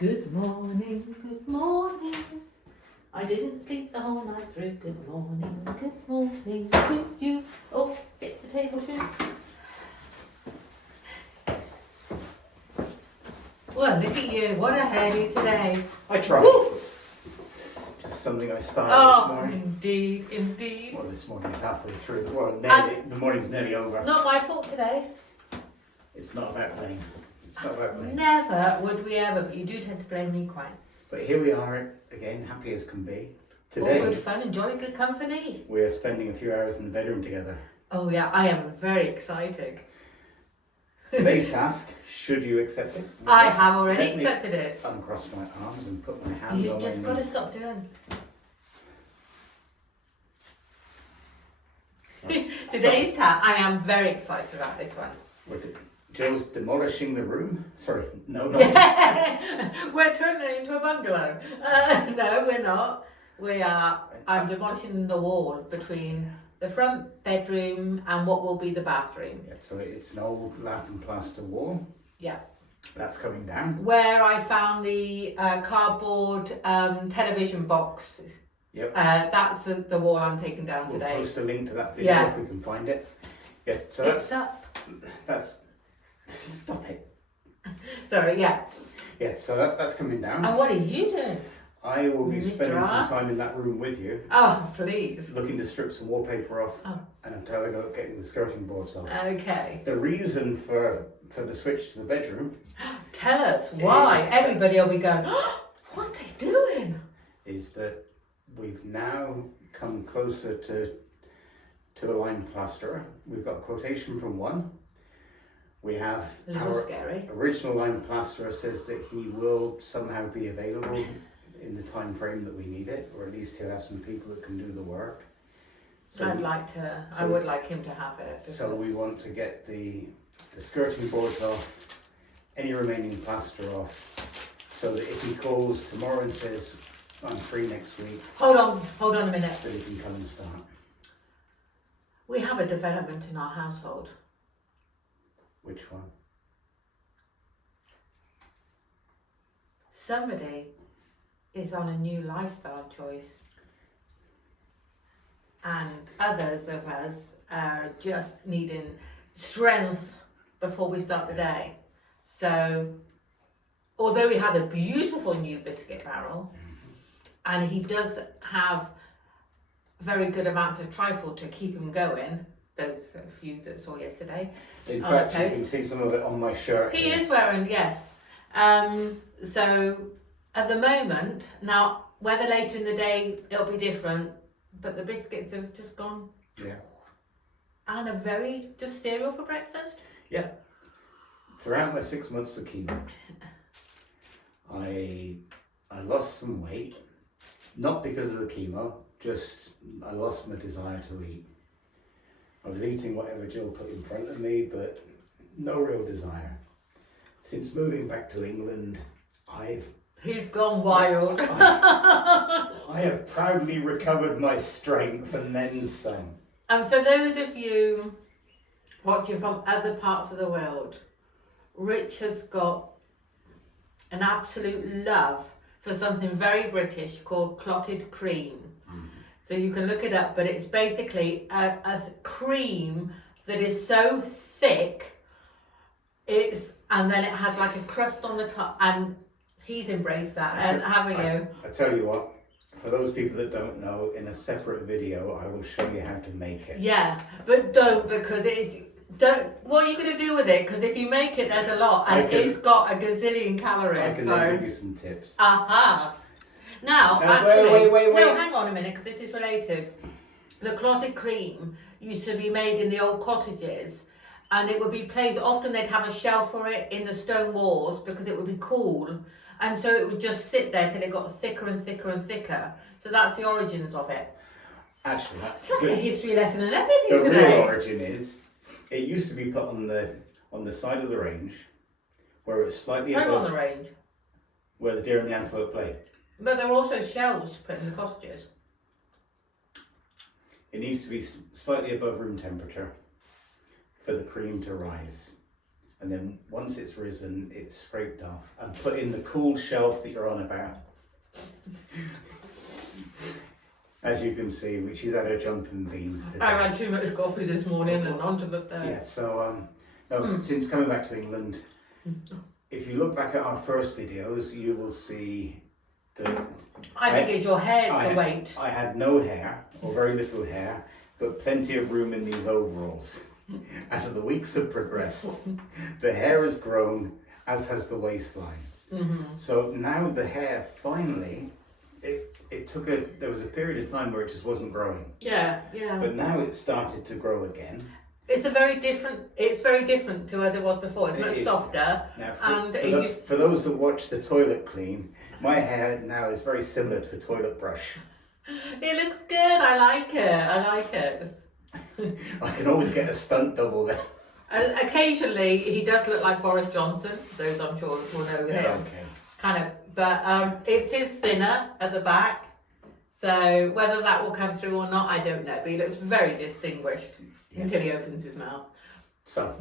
Good morning, good morning. I didn't sleep the whole night through. Good morning to you. Oh, hit the table too. Well, look at you. What a hairdo today. I tried. Woo! Just something I started this morning. Indeed, indeed. Well, this morning's halfway through. Well, the morning's nearly over. Not my fault today. It's not about blame. It's not about blame. Never would we ever, but you do tend to blame me quite. But here we are again, happy as can be. All Today, good fun and jolly good company. we are spending a few hours in the bedroom together. Oh yeah, I am very excited. Today's task, should you accept it? I have already Let me accepted it. uncross my arms and put my hands You on just my got to knees. stop doing. Today's task, I am very excited about this one. Jill's demolishing the room. Sorry, no, not. We're turning it into a bungalow. No, we're not. I'm demolishing the wall between the front bedroom and what will be the bathroom. Yeah, so it's an old lath and plaster wall. Yeah. That's coming down. Where I found the cardboard television box. Yep. That's the wall I'm taking down We'll today. post a link to that video Yeah. if we can find it. Yes, so It's up. that's stop it. Sorry, yeah. Yeah, so that's coming down. And what are you doing? I will be Mr. spending some R? time in that room with you, Oh, please. looking to strip some wallpaper off Oh. and I'm telling about getting the skirting boards off. Okay. The reason for the switch to the bedroom Tell us why. Is- Everybody will be going, oh, what are they doing? is that we've now come closer to a line plasterer. We've got a quotation from one. We have A little our scary. original line plasterer says that he will somehow be available in the time frame that we need it, or at least he'll have some people that can do the work. So I so- would like him to have it. So we want to get the skirting boards off, any remaining plaster off, so that if he calls tomorrow and says, I'm free next week, Hold on a minute. that he can come and start. We have a development in our household. Which one? Somebody is on a new lifestyle choice. And others of us are just needing strength before we start the day. So, although we had a beautiful new biscuit barrel, and he does have very good amounts of trifle to keep him going, those few that saw yesterday. In On fact, the you can post. see some of it on my shirt. He here. is wearing, yes. So at the moment, now whether later in the day it'll be different, but the biscuits have just gone. Yeah. And a very just cereal for breakfast. Yeah. Throughout my 6 months of chemo, I lost some weight, not because of the chemo, just I lost my desire to eat. I was eating whatever Jill put in front of me, but no real desire. Since moving back to England, He's gone wild. I have proudly recovered my strength and then some. And for those of you watching from other parts of the world, Rich has got an absolute love for something very British called clotted cream. So you can look it up, but it's basically a cream that is so thick, and then it has like a crust on the top, and he's embraced that, and haven't you? I tell you what, for those people that don't know, in a separate video, I will show you how to make it. Yeah, but don't, because what are you going to do with it? Because if you make it, there's a lot, and it's got a gazillion calories. I can then give you some tips. Aha. Now, Now, actually, wait. no, hang on a minute, because this is related. The clotted cream used to be made in the old cottages, and it would be placed, often they'd have a shelf for it in the stone walls because it would be cool, and so it would just sit there till it got thicker and thicker and thicker. So that's the origins of it. Actually, It's like a history lesson and everything the today. real origin is, it used to be put on the side of the range, where it was slightly Home on above the range. where the deer and the antelope play. But there are also shelves put in the cottages. It needs to be slightly above room temperature for the cream to rise. And then once it's risen, it's scraped off and put in the cool shelf that you're on about. As you can see, she's had her jumping beans today. I had too much coffee this morning and onto the third. Yeah, so since coming back to England, if you look back at our first videos, you will see that I think it's your hair's the weight. I had no hair, or very little hair, but plenty of room in these overalls. As the weeks have progressed, the hair has grown, as has the waistline. So now the hair finally, there was a period of time where it just wasn't growing. Yeah. But now it's started to grow again. It's very different to as it was before. It's much softer. Now, for those that watch the toilet clean, my hair now is very similar to a toilet brush. It looks good. I like it. I can always get a stunt double there. Occasionally, he does look like Boris Johnson. Those I'm sure will know him. Okay. Kind of, but it is thinner at the back. So whether that will come through or not, I don't know. But he looks very distinguished until he opens his mouth. So,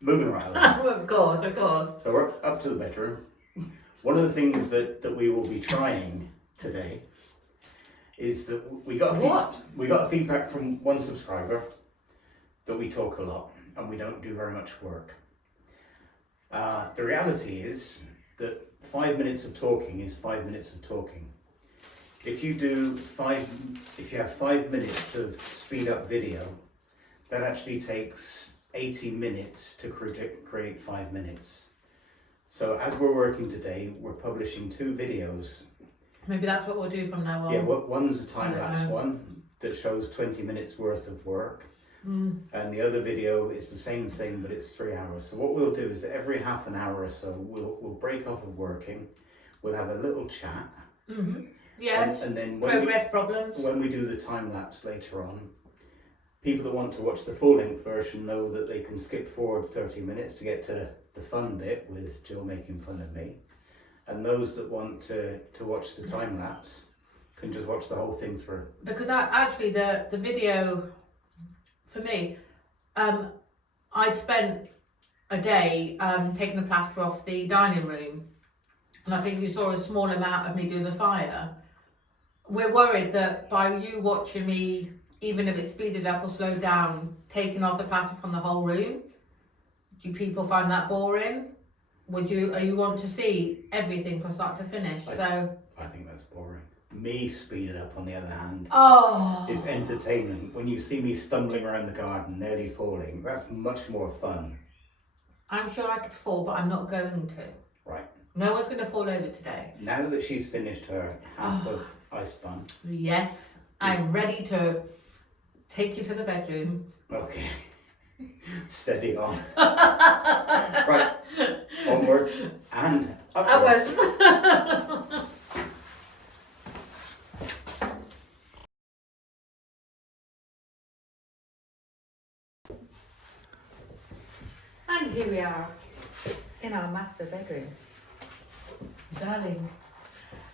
moving right along. Of course. So we're up to the bedroom. One of the things that we will be trying today is that we got a feedback from one subscriber that we talk a lot and we don't do very much work. The reality is that 5 minutes of talking is 5 minutes of talking. If you have 5 minutes of speed up video, that actually takes 80 minutes to create 5 minutes. So as we're working today, we're publishing 2 videos. Maybe that's what we'll do from now on. Yeah, one's a time-lapse one that shows 20 minutes worth of work. And the other video is the same thing, but it's 3 hours. So what we'll do is every half an hour or so, we'll break off of working. We'll have a little chat. Yeah. And then problems. when we do the time-lapse later on, people that want to watch the full-length version know that they can skip forward 30 minutes to get to the fun bit with Jill making fun of me. And those that want to watch the time-lapse can just watch the whole thing through. Because actually the video, for me, I spent a day taking the plaster off the dining room. And I think you saw a small amount of me doing the fire. We're worried that by you watching me, even if it's speeded up or slowed down, taking off the plaster from the whole room, do people find that boring? Are you want to see everything from start to finish? I think that's boring. Me speeded up, on the other hand, is entertainment. When you see me stumbling around the garden, nearly falling, that's much more fun. I'm sure I could fall, but I'm not going to. Right. No one's going to fall over today. Now that she's finished her half of ice bun. Yes, I'm ready to take you to the bedroom. Okay. Steady on. Right. Onwards and upwards. And here we are in our master bedroom. Darling.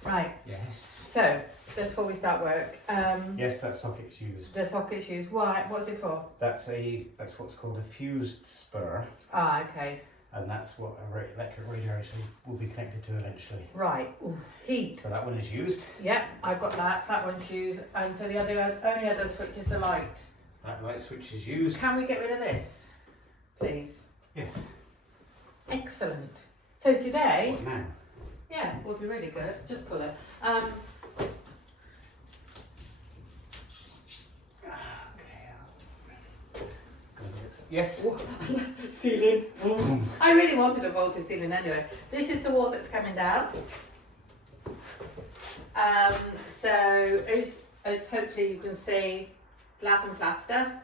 Right. Yes. So, just before we start work. Yes, that socket's used. The socket's used. Why? What's it for? That's what's called a fused spur. Ah, okay. And that's what a electric radiator will be connected to eventually. Right. Ooh, heat. So that one is used. Yep, I've got that. That one's used. And so the only other switch is the light. That light switch is used. Can we get rid of this, please? Yes. Excellent. So today. What now? Yeah, would be really good. Just pull it. Yes. Ceiling. I really wanted a vaulted ceiling anyway. This is the wall that's coming down. So it's hopefully you can see glass and plaster.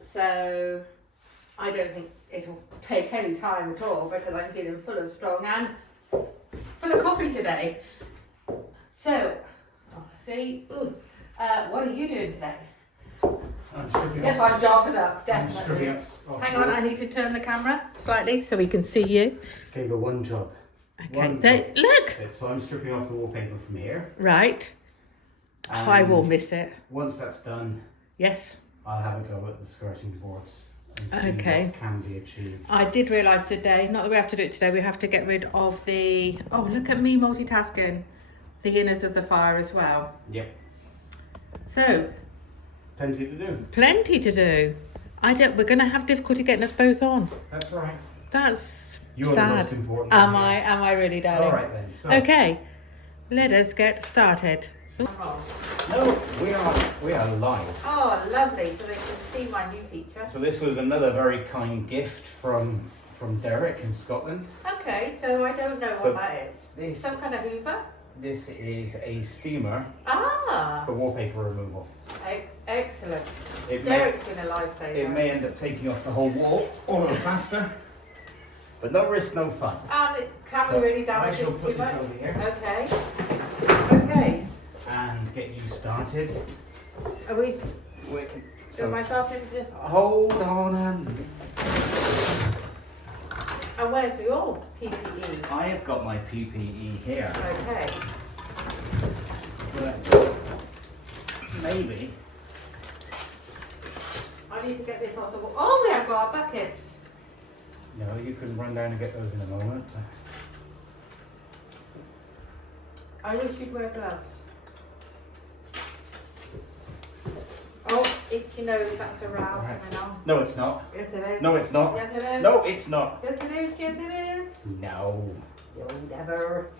So I don't think it'll take any time at all because I'm feeling full of strong and full of coffee today. So, see, what are you doing today? I'm stripping yes, I'm jarred up, definitely. Hang on, I need to turn the camera slightly so we can see you. Gave her one job. Okay, look! So I'm stripping off the wallpaper from here. Right. I will miss it. Once that's done, yes, I'll have a go at the skirting boards and see Okay. what can be achieved. I did realise today, not that we have to do it today, we have to get rid of the, oh look at me multitasking, the inners of the fire as well. Yep. So, Plenty to do. plenty to do. We're going to have difficulty getting us both on. That's all right. That's You're the sad. most important Am one I? here. Am I really, darling? All right then. So, Okay, let us get started. no, we are live. Oh, lovely. So they can see my new feature. So this was another very kind gift from Derek in Scotland. Okay, so I don't know So what that is. This Some kind of hoover? this is a steamer Ah, for wallpaper removal. excellent. It may, Derek's been a lifesaver. it may end up taking off the whole wall, all of the plaster, but no risk, no fun. And it can So really I damage shall it put too this much. over here Okay. Okay. and get you started. Are we? Wait, So my starting just. hold on. And where's your PPE? I have got my PPE here, Okay. but maybe. I need to get this off the wall. Oh, we haven't got our buckets. No, you can run down and get those in a moment. I wish you'd wear gloves. Oh, itchy nose, that's a row Right. coming on. No, it's not. Yes, it is. No, it's not. Yes, it is. No, it's not. Yes, it is. Yes, it is. No. You'll never,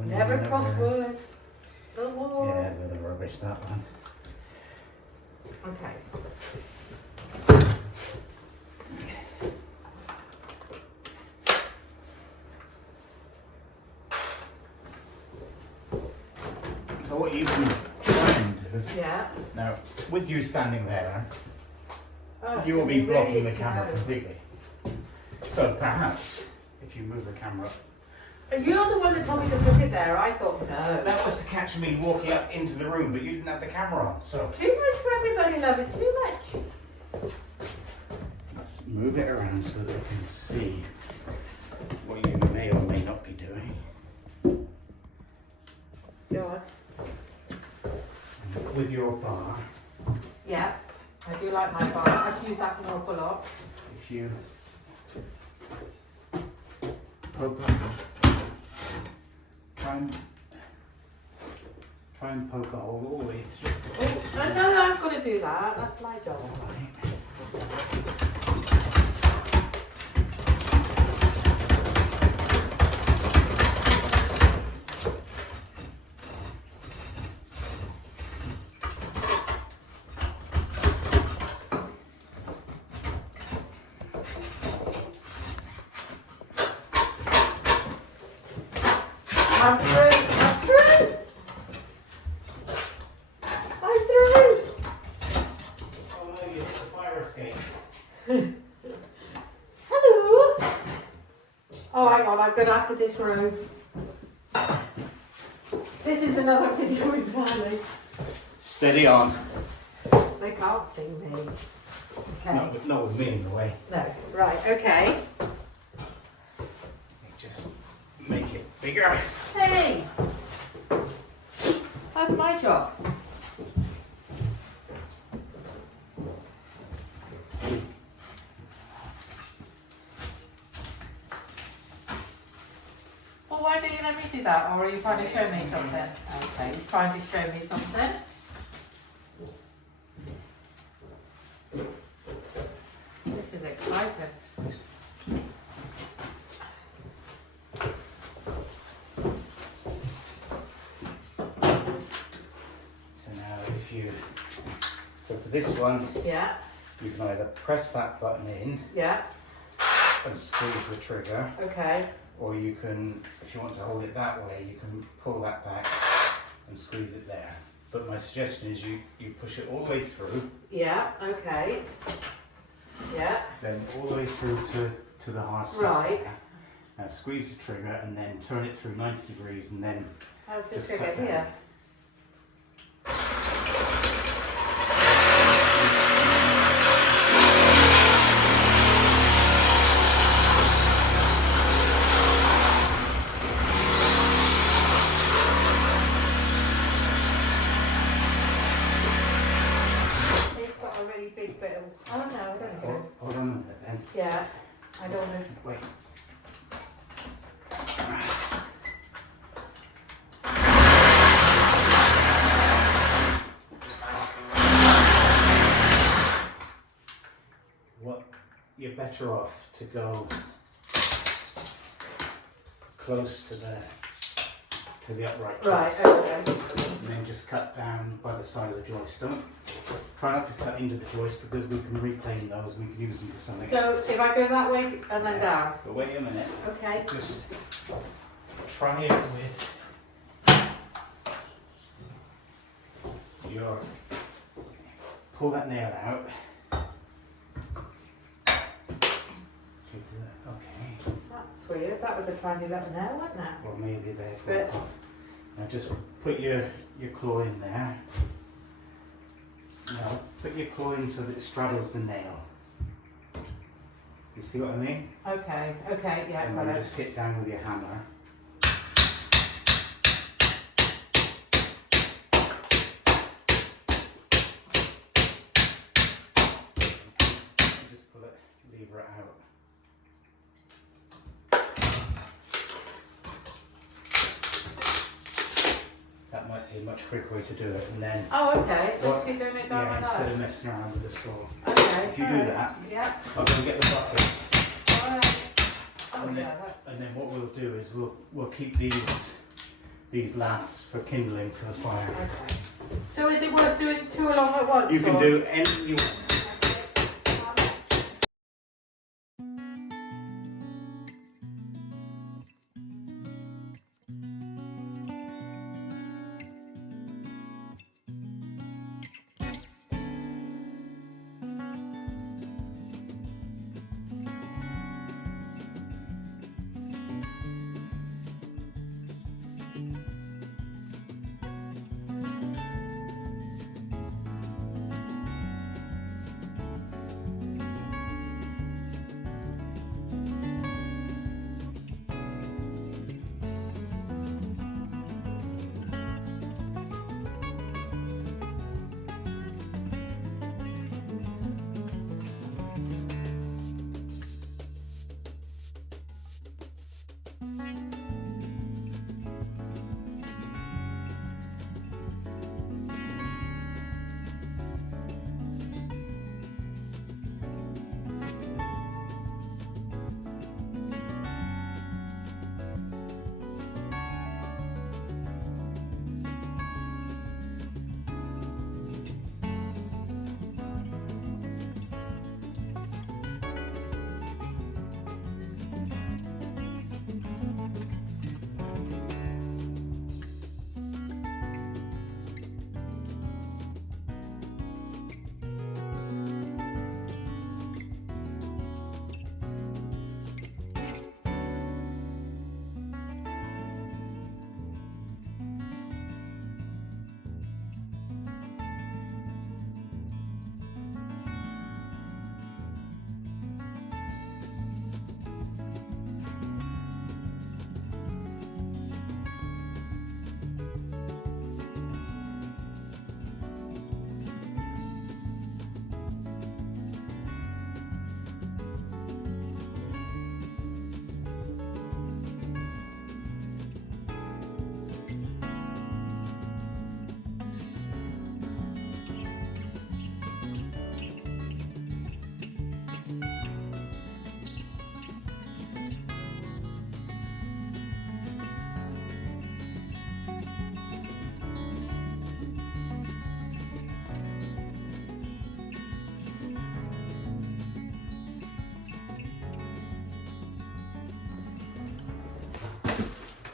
No, never cross wood. The Yeah, wall. they're the rubbish, that one. Okay. So what you can try and do, Yeah. now, with you standing there, Oh, you will be really blocking the itchy camera nose. completely. So perhaps, if you move the camera up, You're the one that told me to put it there. I thought, no. that was to catch me walking up into the room, but you didn't have the camera on, so Too much for everybody, love. It's too much. let's move it around so that they can see what you may or may not be doing. Go on. And with your bar, Yeah. I do like my bar. I've used that an awful lot. if you poke up, try and poke a hole all the way through. Oh, no, I've got to do that. That's my job. Alright. I'm through. I'm through. I'm through. Oh no, you hit the fire escape. Hello. Oh, hang on. I'm going to have to disrobe. This is another video entirely. Steady on. They can't see me. Okay. Not with me in the way. No. Right. Okay. Just make it bigger. Hey. That's my job. Well, why don't you let me do that? Or are you trying to show me something? Okay, you're trying to show me something. This is exciting. So now so for this one, Yeah, you can either press that button in yeah, and squeeze the trigger, okay. or you can, if you want to hold it that way, you can pull that back and squeeze it there. But my suggestion is you push it all the way through, Yeah, okay. Yeah, then all the way through to the hard side Right. there. Now squeeze the trigger and then turn it through 90 degrees and then how's the just trigger cut down. here? It's got a really big bit of. Oh no, I don't know. Hold on. then. Yeah, I don't know. Wait. What you're better off to go close to the upright joist. Right, okay. And then just cut down by the side of the joist. Don't try not to cut into the joist because we can reclaim those and we can use them for something. So if I go that way and then down. But wait a minute. Okay. Just try it with your, pull that nail out. Okay. That's weird. That was a tiny little nail, wasn't it? Or maybe there. But- Now just put your claw in there. Now put your claw in so that it straddles the nail. You see what I mean? Okay, yeah, And got then it. just hit down with your hammer. And just pull it, lever it out. That might be a much quicker way to do it. And then, Oh, okay. Let's What- keep doing it down yeah, like instead that. of messing around with the saw. Okay. If you do alright. that, Yeah. I'll go and get the buckets. Alright. Oh, And yeah. then, and then what we'll do is we'll keep these laths for kindling for the fire. Okay. So is it worth doing two along at once? You can or- do anything you want.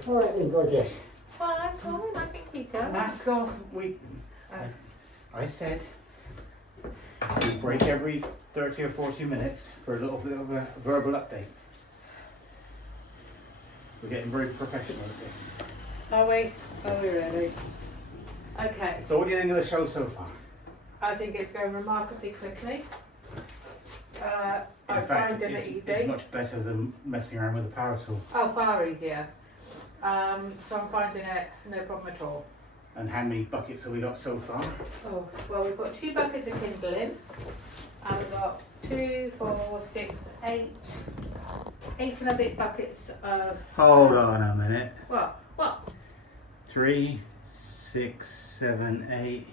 All right then, gorgeous. Fine, fine, I can keep going. Mask off. I said we break every 30 or 40 minutes for a little bit of a verbal update. We're getting very professional at this. Are we? Are we really? Okay, So what do you think of the show so far? I think it's going remarkably quickly. I In fact, find it it's easy. much better than messing around with the power tool. Oh, far easier. So I'm finding it no problem at all. And how many buckets have we got so far? Oh, well, we've got 2 buckets of kindling, and we've got 2, 4, 6, 8 and a bit buckets of. Hold on a minute. What? What? 3, 6, 7, 8.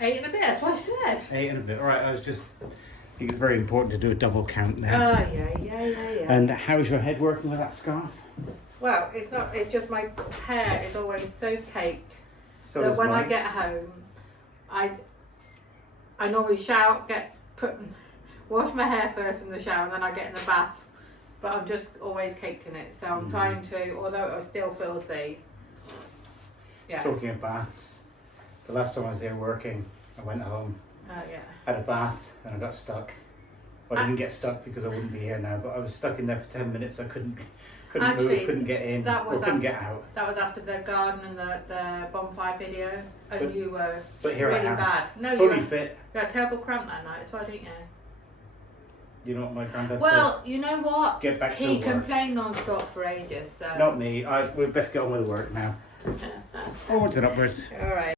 8 and a bit. That's what I said. 8 and a bit. All right. I think it's very important to do a double count there. Yeah. And how's your head working with that scarf? Well, it's not. It's just my hair is always so caked. So that is when mine. I get home, I normally shower, wash my hair first in the shower, and then I get in the bath. But I'm just always caked in it, so I'm trying to, although it was still filthy. Yeah. Talking of baths, the last time I was there working, I went home, Yeah. had a bath, and I got stuck. Well, I didn't get stuck because I wouldn't be here now, but I was stuck in there for 10 minutes. I couldn't Actually, move, couldn't get in, or couldn't get out. That was after the garden and the bonfire video, and But- you were But here really I am, bad. No, fully you fit. had a terrible cramp that night, so I didn't you? You know what my granddad Well, you know what? Get back to He work. complained non-stop for ages, so. said? Not me. We best get on with the work now. Onwards and upwards. All right.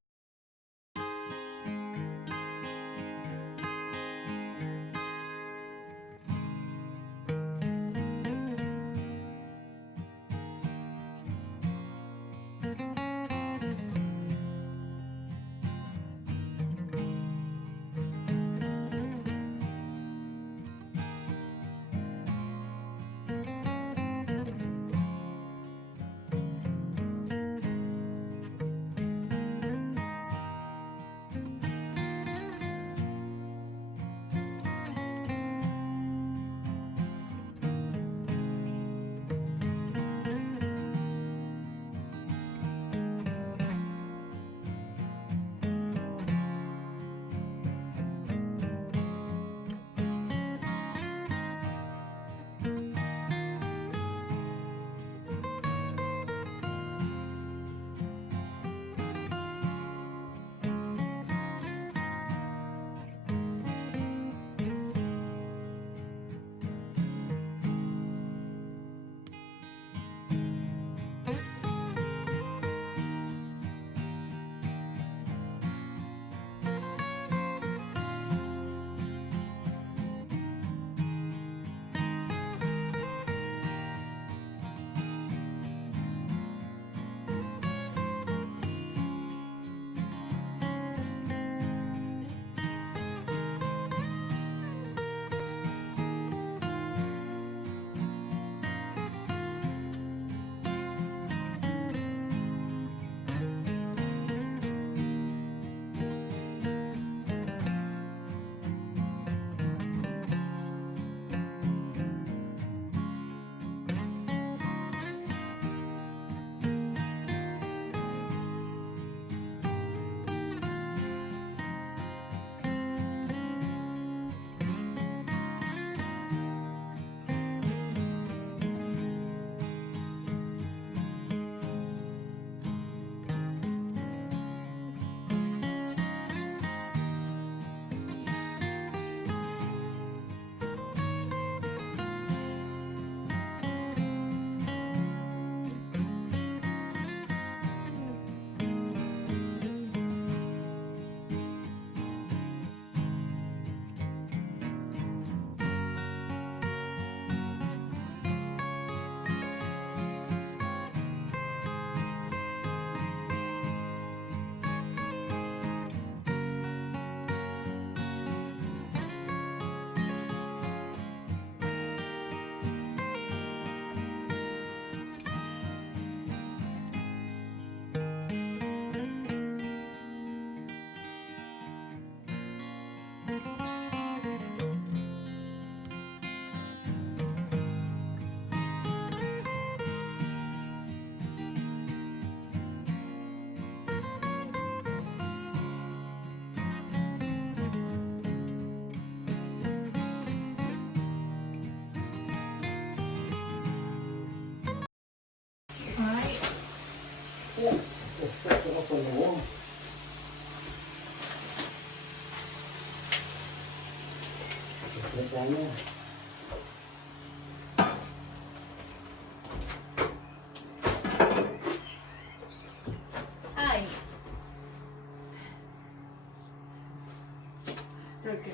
Hi.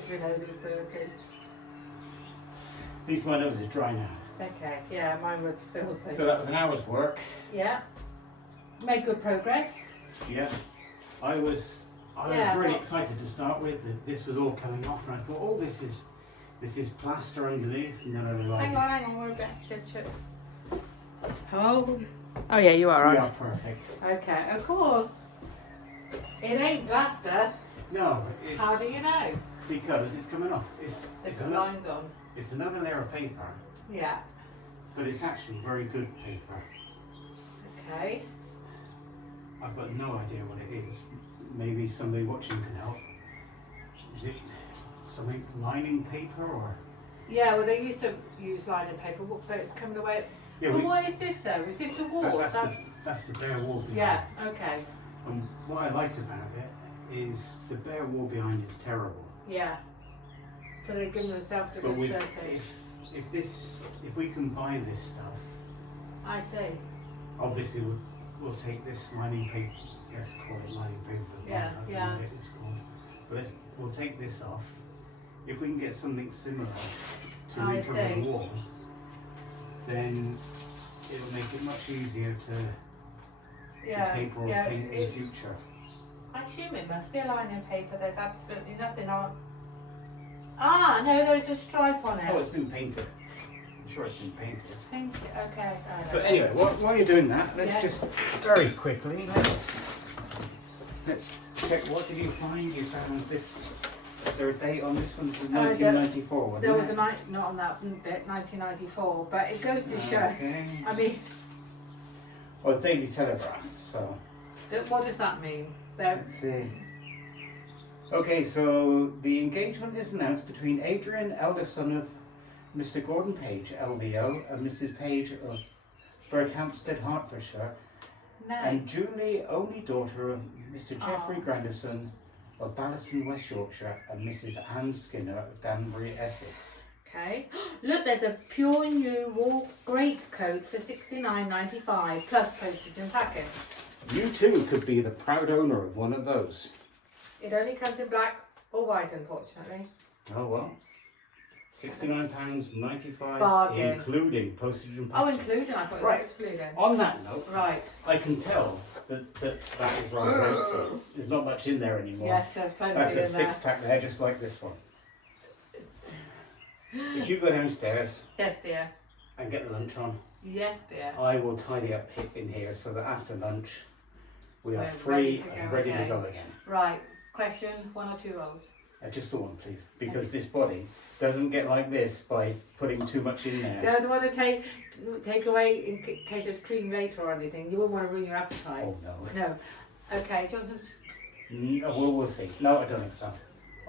if your nose is dirty. At least my nose is dry now. Okay, yeah, mine was filthy. So that was an hour's work. Yeah. Made good progress. Yeah. I was really excited to start with. This was all coming off, and I thought, oh, this is plaster underneath, and then I realised. Hang on, we're a bit just. Oh yeah, you are. We are perfect. Okay, of course. It ain't plaster. No, it's. How do you know? Because it's coming off. It's got lines on. It's another layer of paper. Yeah. But it's actually very good paper. Okay. I've got no idea what it is. Maybe somebody watching can help. Is it something lining paper or? Yeah, well they used to use lining paper, but it's coming away. Yeah, well, what is this though? Is this a wall? That's the bare wall behind. Yeah, okay. And what I like about it is the bare wall behind is terrible. Yeah. So they're giving themselves a But good surface. If we can buy this stuff, I see. obviously we'll take this lining paper. Let's call it lining paper. Yeah, I yeah. think it's called. But we'll take this off. If we can get something similar to I recover see. the wall, then it'll make it much easier to paper or paint in the future. I assume it must be a lining paper. There's absolutely nothing on. Ah, no, there's a stripe on it. Oh, it's been painted. I'm sure it's been painted. Painted. Okay. But anyway, while you're doing that, let's Yeah. just very quickly let's check. What did you find? You found this. Is there a date on this one? From 1994. Wasn't There was it? a night, not on that bit, 1994, but it goes to show. Okay. I mean, Well, Daily Telegraph. So what does that mean? There. let's see. Okay, so the engagement is announced between Adrian, eldest son of Mr. Gordon Page, LVO, and Mrs. Page of Berkhamsted, Hertfordshire, Nice. and Julie, only daughter of Mr. Geoffrey Oh. Grandison of Balleston, West Yorkshire, and Mrs. Anne Skinner of Danbury, Essex. Okay. Look, there's a pure new wool greatcoat for £69.95 plus postage and packing. You too could be the proud owner of one of those. It only comes in black or white, unfortunately. Oh well. £69.95, Bargain. including postage and Oh, packing. including. I thought it Right. was excluding. On that note, Right. I can tell that is rather empty. There's not much in there anymore. Yes, there's plenty That's in a there. 6-pack there, just like this one. If you go downstairs Yes, dear. and get the lunch on, Yes, dear. I will tidy up in here so that after lunch we are We're free ready to and go ready to again. go again. Right. Question, 1 or 2 rolls? Just the one, please, because this body doesn't get like this by putting too much in there. Don't want to take away in case there's cream later or anything. You wouldn't want to ruin your appetite. Oh no. No. Okay, do you want some? No, we'll see. No, I don't think so.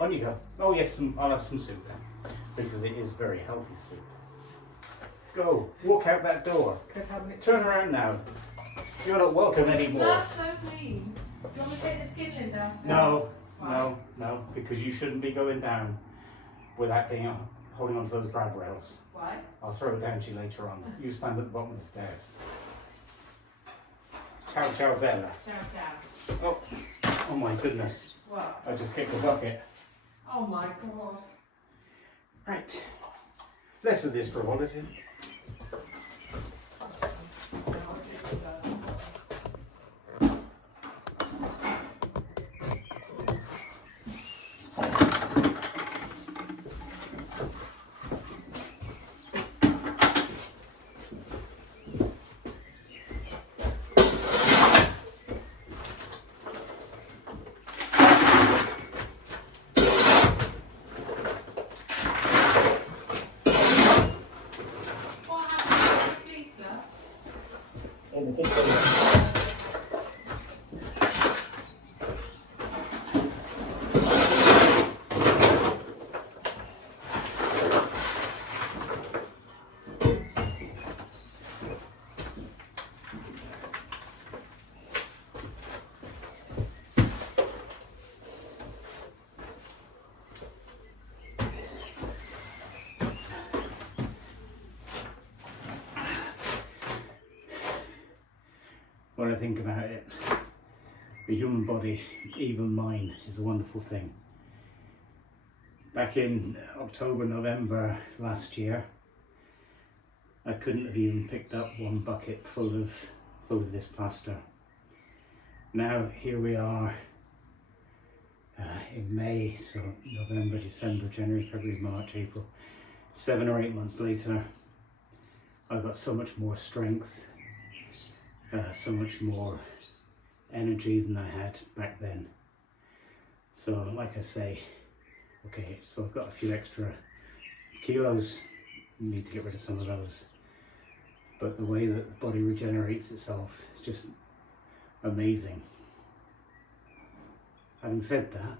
On you go. Oh yes, I'll have some soup then, because it is very healthy soup. Go, walk out that door. Could have it. Turn around now. You're not welcome anymore. That's so mean. Do you want me to take this kindling downstairs? No, Why? no, because you shouldn't be going down without being holding on to those grab rails. Why? I'll throw it down to you later on. You stand at the bottom of the stairs. Ciao, ciao, Bella. Ciao, ciao. Oh my goodness. What? I just kicked the bucket. Oh my god. Right. Less of this frivolity. What happened to the police, sir? In the kitchen. When I think about it, the human body, even mine, is a wonderful thing. back in October, November last year, I couldn't have even picked up one bucket full of this plaster. Now here we are in May, so November, December, January, February, March, April, 7 or 8 months later, I've got so much more strength, so much more energy than I had back then. So like I say, okay, so I've got a few extra kilos, need to get rid of some of those. But the way that the body regenerates itself is just amazing. Having said that,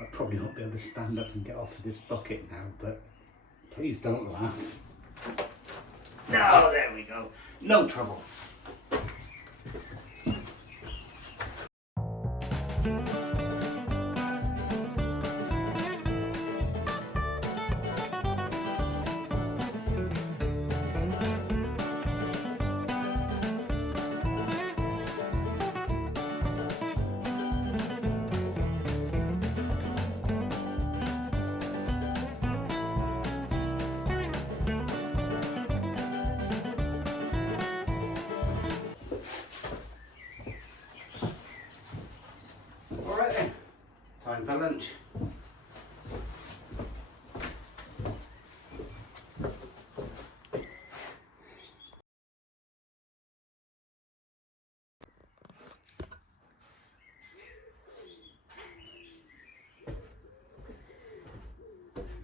I probably won't be able to stand up and get off of this bucket now, but please don't laugh. No, there we go. No trouble. Alright then, time for lunch.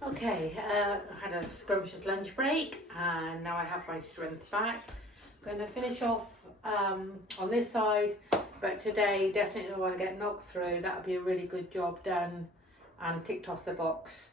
Okay, I had a scrumptious lunch break and now I have my strength back. I'm going to finish off on this side, but today definitely want to get knocked through. That would be a really good job done and ticked off the box.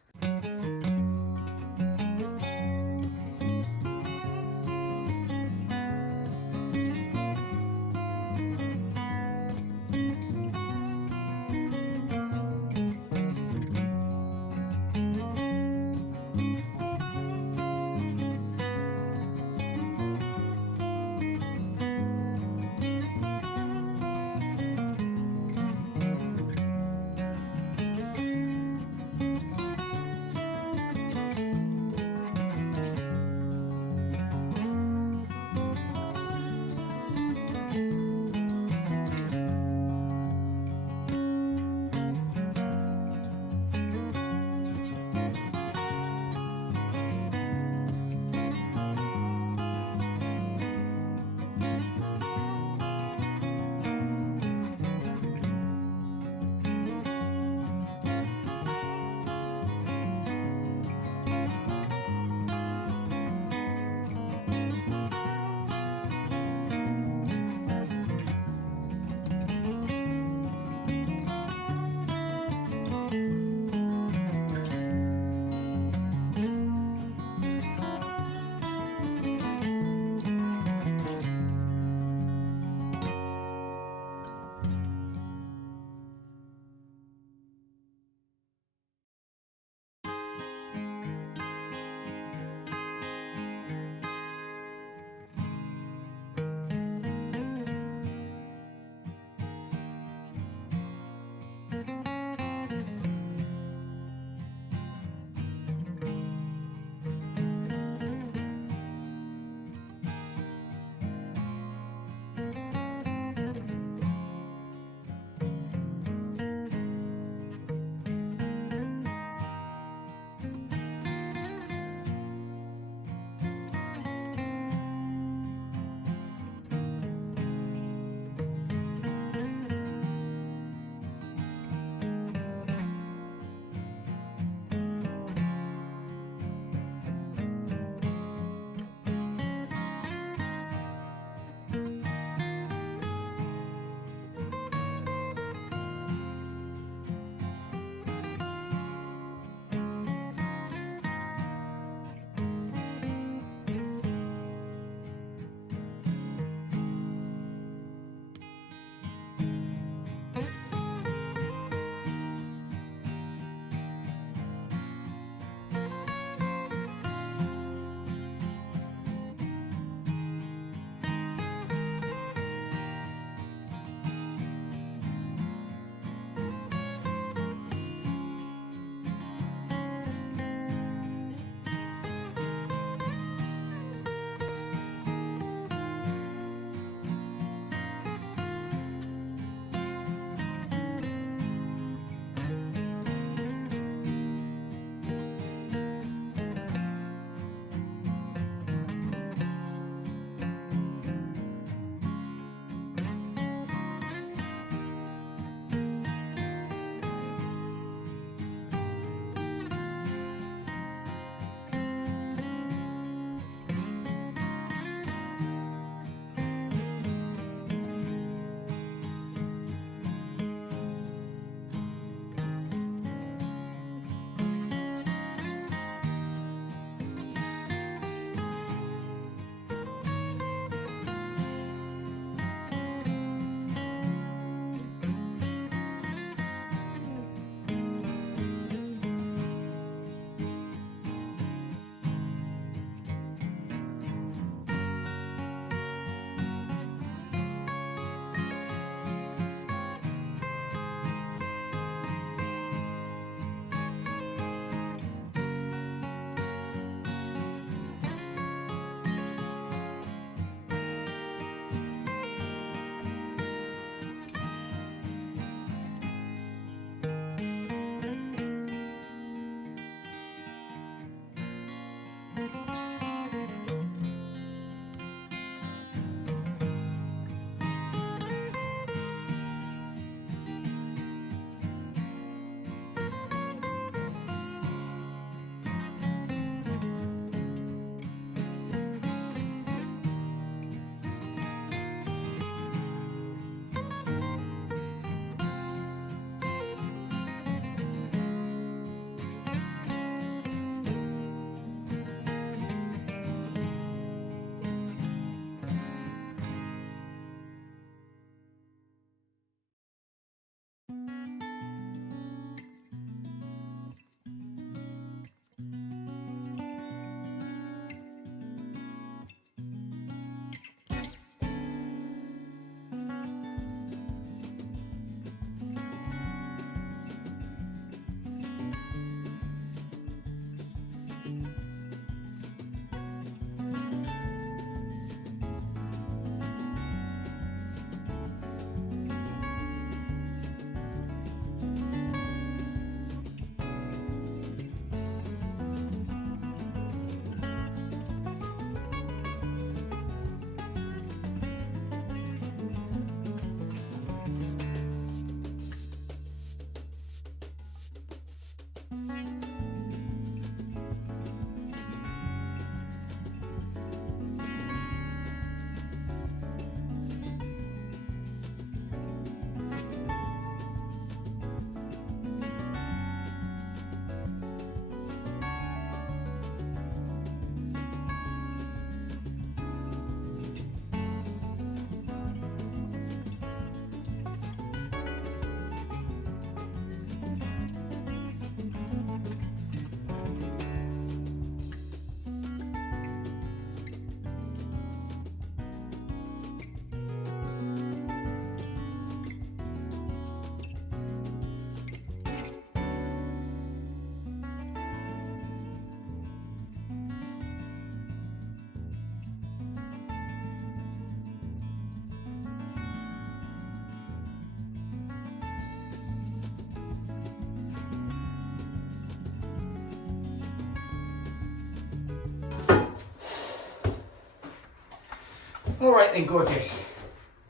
All right then, gorgeous.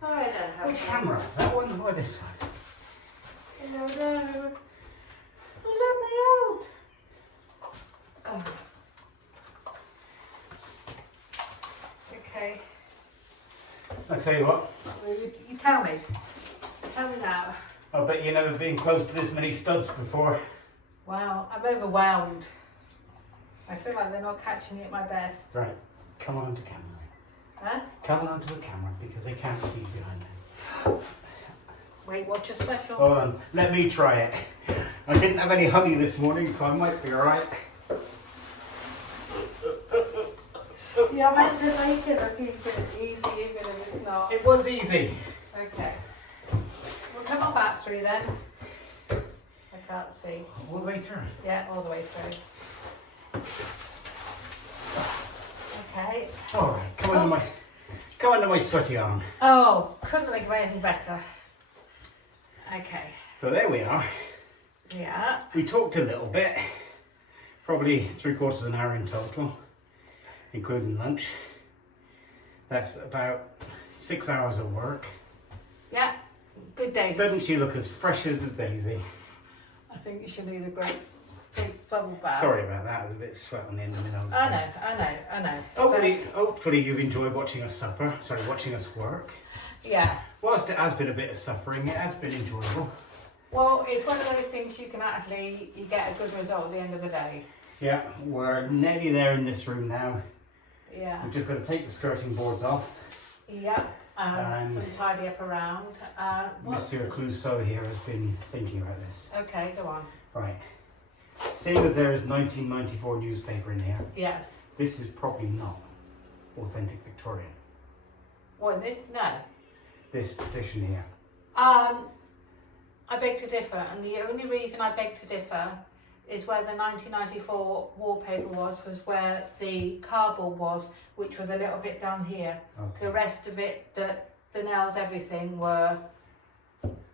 Oh, I don't have Which camera? That one or this one? No, no. Let me out. Oh. Okay. I tell you what, Well, you tell me. Tell me now. I bet you've never been close to this many studs before. Wow, I'm overwhelmed. I feel like they're not catching me at my best. Right, come on onto camera. Huh? Come on onto the camera because they can't see you behind there. Wait, what's your special? Hold on, let me try it. I didn't have any honey this morning, so I might be alright. You're meant to make it look easy, even if it's not. It was easy. Okay. Well, come on back through then. I can't see. All the way through. Yeah, all the way through. Okay. Alright, come on to my sweaty arm. Oh, couldn't think of anything better. Okay. So there we are. Yeah. We talked a little bit, probably 3/4 of an hour in total, including lunch. That's about 6 hours of work. Yeah. Good day. Doesn't she look as fresh as the daisy? I think you should need a great big bubble bath. Sorry about that, there's a bit of sweat on the end of my nose. I know. Hopefully you've enjoyed watching us watching us work. Yeah. Whilst it has been a bit of suffering, it has been enjoyable. Well, it's one of those things you get a good result at the end of the day. Yeah, we're nearly there in this room now. Yeah. We've just got to take the skirting boards off. Yeah. And some tidy up around. Mr. Clouseau here has been thinking about this. Okay, go on. Right. Seeing as there is 1994 newspaper in here, Yes. this is probably not authentic Victorian. What, this? No. This petition here. I beg to differ, and the only reason I beg to differ is where the 1994 wallpaper was where the cardboard was, which was a little bit down here. Okay. The rest of it, the nails, everything were.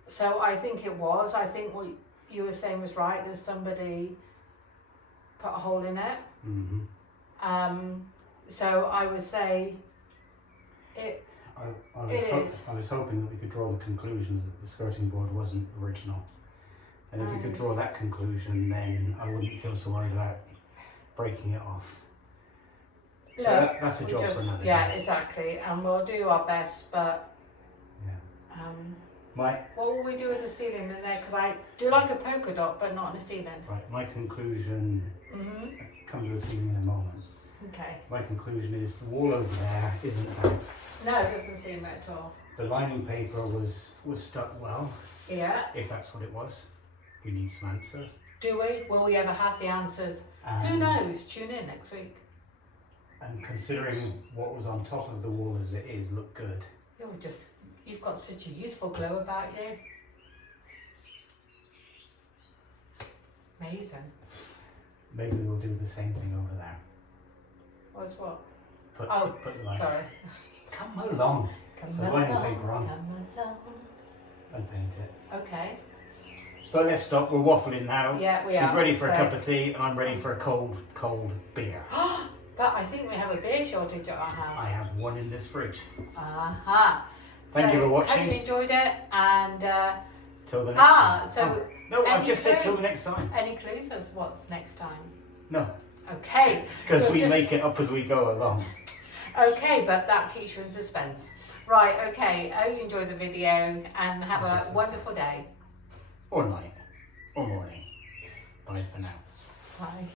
So I think it was. I think what you were saying was right. There's somebody put a hole in it. Mm-hmm. So I would say it. I was hoping that we could draw the conclusion that the skirting board wasn't original. And if we could draw that conclusion, then I wouldn't feel so worried about breaking it off. Look, that's a job for another day. Yeah, exactly. And we'll do our best, but Yeah. what will we do with the ceiling in there? Because I do like a polka dot, but not on the ceiling. Right, my conclusion, come to the ceiling in a moment. Okay. My conclusion is the wall over there isn't damp. No, it doesn't seem it at all. The lining paper was stuck well, Yeah. if that's what it was. We need some answers. Do we? Will we ever have the answers? Who knows? Tune in next week. And considering what was on top of the wall as it is, look good. You've got such a youthful glow about you. Amazing. Maybe we'll do the same thing over there. What's what? Put the line. Sorry. Come along. So lining paper on Come along. and paint it. Okay. But let's stop. We're waffling now. Yeah, we She's are. ready for a cup of tea, and I'm ready for a cold beer. But I think we have a beer shortage at our house. I have one in this fridge. Aha. Thank you for Hope watching. you enjoyed it, and Till the next time. so No, I've any just said till clues? the next time. Any clues as what's next time? No, Okay. because We'll we just- make it up as we go along. Okay, but that keeps you in suspense. Right, okay. I hope you enjoyed the video and have a wonderful day. Or night. Or morning. Bye for now. Bye.